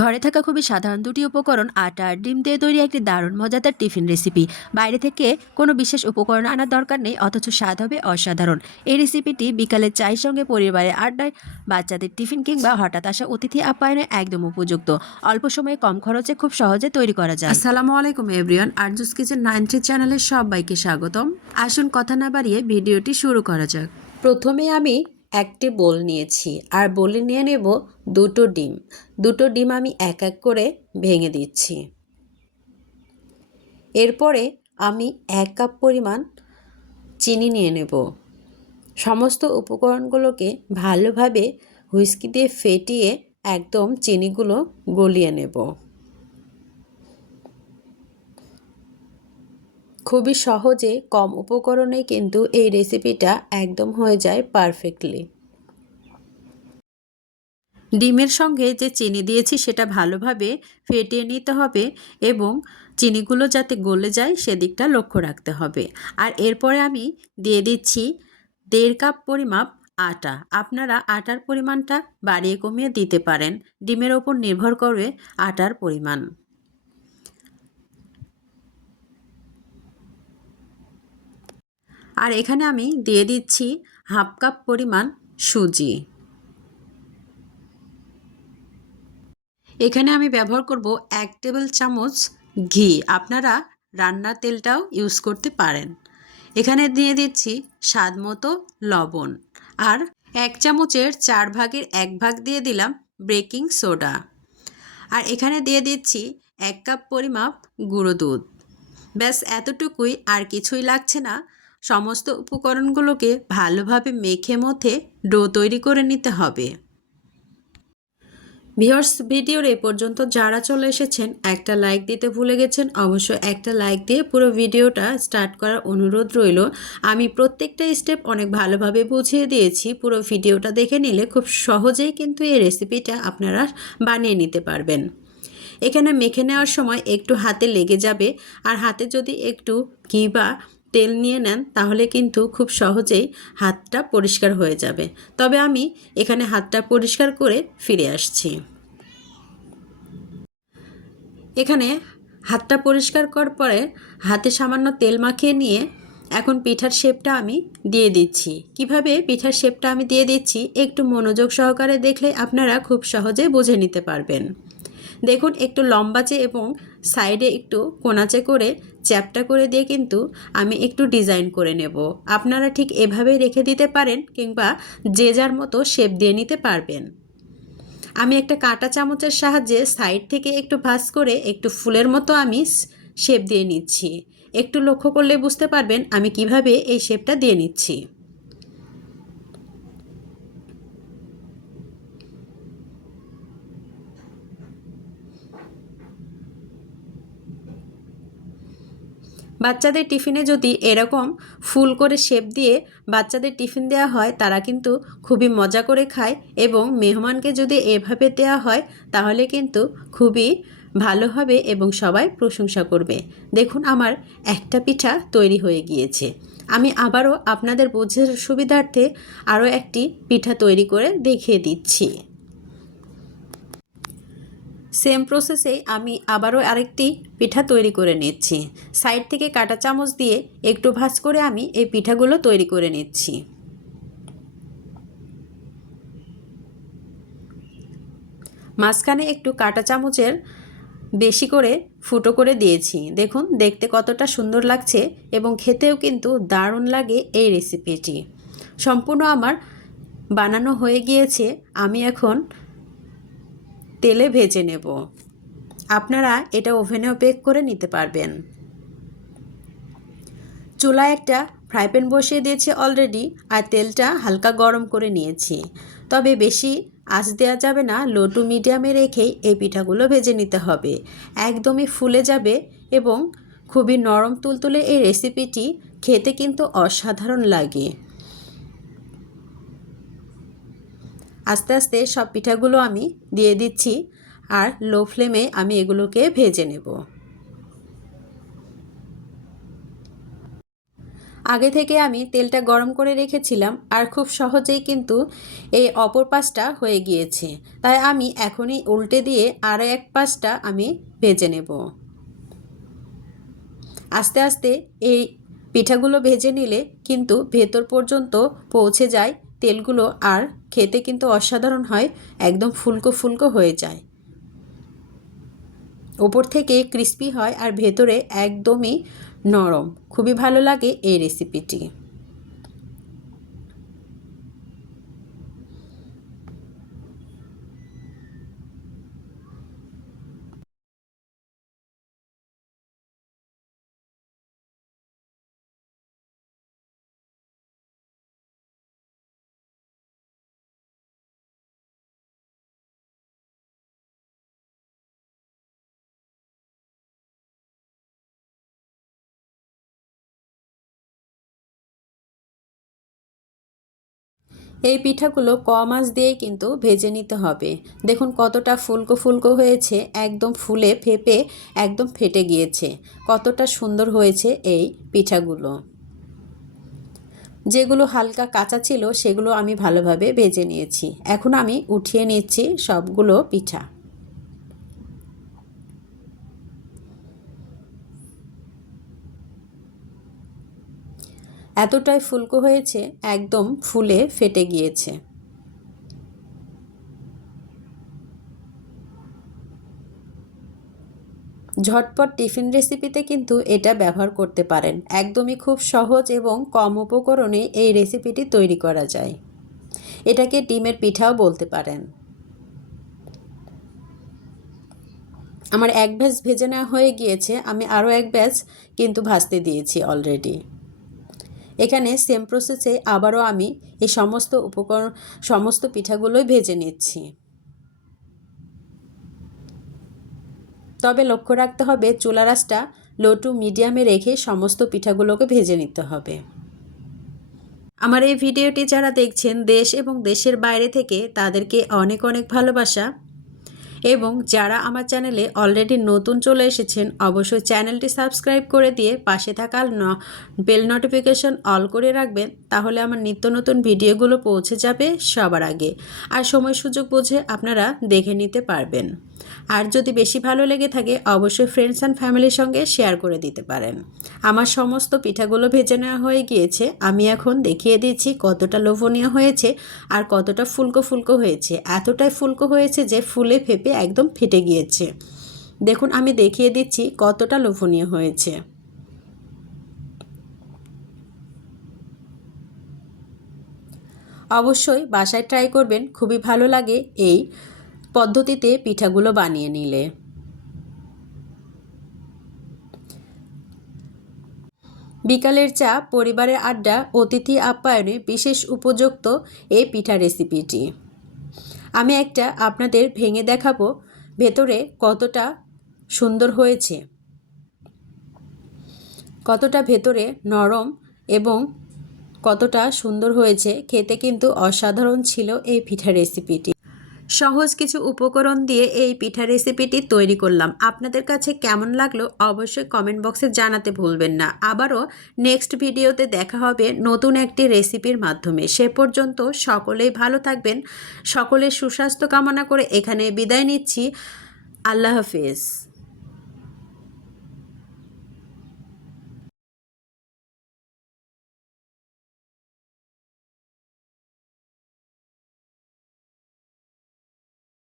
ঘরে থাকা খুবই সাধারণ দুটি উপকরণ আটা আর ডিম দিয়ে তৈরি একটি দারুণ মজাদার টিফিন রেসিপি। বাইরে থেকে কোনো বিশেষ উপকরণ আনার দরকার নেই, অথচ স্বাদ হবে অসাধারণ। এই রেসিপিটি বিকালের চায়ের সঙ্গে, পরিবারের আড্ডায়, বাচ্চাদের টিফিন কিংবা হঠাৎ আসা অতিথি আপ্যায়নে একদম উপযুক্ত। অল্প সময়ে কম খরচে খুব সহজে তৈরি করা যায়। আসসালামু আলাইকুম এভরিওয়ান, আরজুস কিচেন 93 চ্যানেলে সবাইকে স্বাগতম। আসুন কথা না বাড়িয়ে ভিডিওটি শুরু করা যাক। প্রথমে আমি একটি বোল নিয়েছি আর বোলে নিয়ে নেব দুটো ডিম আমি এক এক করে ভেঙে দিচ্ছি। এরপরে আমি 1 কাপ পরিমাণ চিনি নিয়ে নেব। সমস্ত উপকরণগুলোকে ভালোভাবে হুইস্কি দিয়ে ফেটিয়ে একদম চিনিগুলো গলিয়ে নেব। খুবই সহজে কম উপকরণে কিন্তু এই রেসিপিটা একদম হয়ে যায় পারফেক্টলি। ডিমের সঙ্গে যে চিনি দিয়েছি সেটা ভালোভাবে ফেটিয়ে নিতে হবে এবং চিনিগুলো যাতে গলে যায় সেদিকটা লক্ষ্য রাখতে হবে। আর এরপরে আমি দিয়ে দিচ্ছি 1.5 কাপ পরিমাপ আটা। আপনারা আটার পরিমাণটা বাড়িয়ে কমিয়ে দিতে পারেন, ডিমের ওপর নির্ভর করবে আটার পরিমাণ। আর এখানে আমি দিয়ে দিচ্ছি 1/2 কাপ পরিমাণ সুজি। এখানে আমি ব্যবহার করব 1 টেবিল চামচ ঘি। আপনারা রান্নার তেলটাও ইউজ করতে পারেন। এখানে দিয়ে দিচ্ছি স্বাদ মতো লবণ আর 1 চামচের 4 ভাগের 1 ভাগ দিয়ে দিলাম বেকিং সোডা। আর এখানে দিয়ে দিচ্ছি 1 কাপ পরিমাপ গুঁড়ো দুধ। ব্যাস এতটুকুই, আর কিছুই লাগছে না। সমস্ত উপকরণগুলোকে ভালোভাবে মেখে মথে ডো তৈরি করে নিতে হবে। ভিউয়ার্স, ভিডিওর এ পর্যন্ত যারা চলে এসেছেন একটা লাইক দিতে ভুলে গেছেন, অবশ্যই একটা লাইক দিয়ে পুরো ভিডিওটা স্টার্ট করার অনুরোধ রইল। আমি প্রত্যেকটা স্টেপ অনেক ভালোভাবে বুঝিয়ে দিয়েছি, পুরো ভিডিওটা দেখে নিলে খুব সহজেই কিন্তু এই রেসিপিটা আপনারা বানিয়ে নিতে পারবেন। এখানে মেখে নেওয়ার সময় একটু হাতে লেগে যাবে, আর হাতে যদি একটু ঘি বা তেল নিয়ে নেন তাহলে কিন্তু খুব সহজেই হাতটা পরিষ্কার হয়ে যাবে। তবে আমি এখানে হাতটা পরিষ্কার করে ফিরে আসছি। এখানে হাতটা পরিষ্কার করার পরে হাতে সামান্য তেল মাখিয়ে নিয়ে এখন পিঠার শেপটা আমি দিয়ে দিচ্ছি। কিভাবে পিঠার শেপটা আমি দিয়ে দিচ্ছি একটু মনোযোগ সহকারে দেখলে আপনারা খুব সহজে বুঝে নিতে পারবেন। দেখুন, একটু লম্বাচে এবং সাইডে একটু কোনাচে করে চ্যাপটা করে দিয়ে কিন্তু আমি একটু ডিজাইন করে নেব। আপনারা ঠিক এভাবেই রেখে দিতে পারেন কিংবা যে যার মতো শেপ দিয়ে নিতে পারবেন। আমি একটা কাঁটা চামচের সাহায্যে সাইড থেকে একটু ভাঁজ করে একটু ফুলের মতো আমি শেপ দিয়ে নিচ্ছি। একটু লক্ষ্য করলে বুঝতে পারবেন আমি কিভাবে এই শেপটা দিয়ে নিচ্ছি। বাচ্চাদের টিফিনে যদি এরকম ফুল করে শেপ দিয়ে বাচ্চাদের টিফিন দেওয়া হয় তারা কিন্তু খুবই মজা করে খায়, এবং মেহমানকে যদি এভাবে দেওয়া হয় তাহলে কিন্তু খুবই ভালো হবে এবং সবাই প্রশংসা করবে। দেখুন, আমার একটা পিঠা তৈরি হয়ে গিয়েছে। আমি আবারও আপনাদের বোঝার সুবিধার্থে আরও একটি পিঠা তৈরি করে দেখিয়ে দিচ্ছি। সেম প্রসেসে আমি আবারও আরেকটি পিঠা তৈরি করে নিচ্ছি। সাইড থেকে কাঁটা চামচ দিয়ে একটু ভাঁজ করে আমি এই পিঠাগুলো তৈরি করে নিচ্ছি। মাঝখানে একটু কাঁটা চামচের বেশি করে ফুটো করে দিয়েছি। দেখুন, দেখতে কতটা সুন্দর লাগছে এবং খেতেও কিন্তু দারুণ লাগে এই রেসিপিটি। সম্পূর্ণ আমার বানানো হয়ে গিয়েছে। আমি এখন তেলে ভেজে নেব। আপনারা এটা ওভেনেও বেক করে নিতে পারবেন। চুলায় একটা ফ্রাই প্যান বসিয়ে দিয়েছি অলরেডি, আর তেলটা হালকা গরম করে নিয়েছি। তবে বেশি আঁচ দেওয়া যাবে না, লো টু মিডিয়ামে রেখেই এই পিঠাগুলো ভেজে নিতে হবে। একদমই ফুলে যাবে এবং খুবই নরম তুলতুলে এই রেসিপিটি খেতে কিন্তু অসাধারণ লাগে। আস্তে আস্তে সব পিঠাগুলো আমি দিয়ে দিচ্ছি, আর লো ফ্লেমে আমি এগুলোকে ভেজে নেব। আগে থেকে আমি তেলটা গরম করে রেখেছিলাম আর খুব সহজেই কিন্তু এই অপর পাশটা হয়ে গিয়েছে, তাই আমি এখনই উল্টে দিয়ে আরও এক পাশটা আমি ভেজে নেব। আস্তে আস্তে এই পিঠাগুলো ভেজে নিলে কিন্তু ভেতর পর্যন্ত পৌঁছে যায় তেলগুলো, আর খেতে কিন্তু অসাধারণ হয়, একদম ফুলকো ফুলকো হয়ে যায়, ওপর থেকে ক্রিস্পি হয় আর ভেতরে একদমই নরম। খুবই ভালো লাগে এই রেসিপিটি। এই পিঠাগুলো কম আঁচ দিয়েই কিন্তু ভেজে নিতে হবে। দেখুন কতটা ফুলকো ফুলকো হয়েছে, একদম ফুলে ফেপে একদম ফেটে গিয়েছে। কতটা সুন্দর হয়েছে এই পিঠাগুলো। যেগুলো হালকা কাঁচা ছিল সেগুলো আমি ভালোভাবে ভেজে নিয়েছি। এখন আমি উঠিয়ে নিচ্ছি সবগুলো পিঠা। এতটাই ফুলকো হয়েছে, একদম ফুলে ফেটে গিয়েছে। ঝটপট টিফিন রেসিপিতে কিন্তু এটা ব্যবহার করতে পারেন। একদমই খুব সহজ এবং কম উপকরণে এই রেসিপিটি তৈরি করা যায়। এটাকে ডিমের পিঠাও বলতে পারেন। আমার এক ব্যাচ ভেজে নেওয়া হয়ে গিয়েছে, আমি আরও এক ব্যাচ কিন্তু ভাজতে দিয়েছি অলরেডি। এখানে সেম প্রসেসে আবারও আমি এই সমস্ত পিঠাগুলোই ভেজে নিচ্ছি। তবে লক্ষ্য রাখতে হবে চুলার আঁচটা লো টু মিডিয়ামে রেখে সমস্ত পিঠাগুলোকে ভেজে নিতে হবে। আমার এই ভিডিওটি যারা দেখছেন দেশ এবং দেশের বাইরে থেকে, তাদেরকে অনেক অনেক ভালোবাসা। এবং যারা আমার চ্যানেলে অলরেডি নতুন চলে এসেছেন, অবশ্যই চ্যানেলটি সাবস্ক্রাইব করে দিয়ে পাশে থাকা বেল নোটিফিকেশন অল করে রাখবেন, তাহলে আমার নিত্য নতুন ভিডিওগুলো পৌঁছে যাবে সবার আগে, আর সময় সুযোগ বুঝে আপনারা দেখে নিতে পারবেন। আর যদি বেশি ভালো লেগে থাকে অবশ্যই ফ্রেন্ডস অ্যান্ড ফ্যামিলির সঙ্গে শেয়ার করে দিতে পারেন। আমার সমস্ত পিঠাগুলো ভেজে নেওয়া হয়ে গিয়েছে, আমি এখন দেখিয়ে দিচ্ছি কতটা লোভনীয় হয়েছে আর কতটা ফুলকো ফুলকো হয়েছে। এতটাই ফুলকো হয়েছে যে ফুলে ফেপে একদম ফেটে গিয়েছে। দেখুন আমি দেখিয়ে দিচ্ছি কতটা লোভনীয় হয়েছে। অবশ্যই বাসায় ট্রাই করবেন, খুবই ভালো লাগে এই পদ্ধতিতে পিঠাগুলো বানিয়ে নিলে। বিকালের চা, পরিবারের আড্ডা, অতিথি আপ্যায়নে বিশেষ উপযুক্ত এই পিঠা রেসিপিটি। আমি একটা আপনাদের ভেঙে দেখাবো ভেতরে কতটা সুন্দর হয়েছে, কতটা ভেতরে নরম এবং কতটা সুন্দর হয়েছে। খেতে কিন্তু অসাধারণ ছিল এই পিঠা রেসিপিটি। সহজ কিছু উপকরণ দিয়ে এই পিঠা রেসিপিটি তৈরি করলাম। আপনাদের কাছে কেমন লাগলো অবশ্যই কমেন্ট বক্সে জানাতে ভুলবেন না। আবারও নেক্সট ভিডিওতে দেখা হবে নতুন একটি রেসিপির মাধ্যমে। সে পর্যন্ত সকলেই ভালো থাকবেন। সকলের সুস্বাস্থ্য কামনা করে এখানে বিদায় নিচ্ছি। আল্লাহ হাফেজ।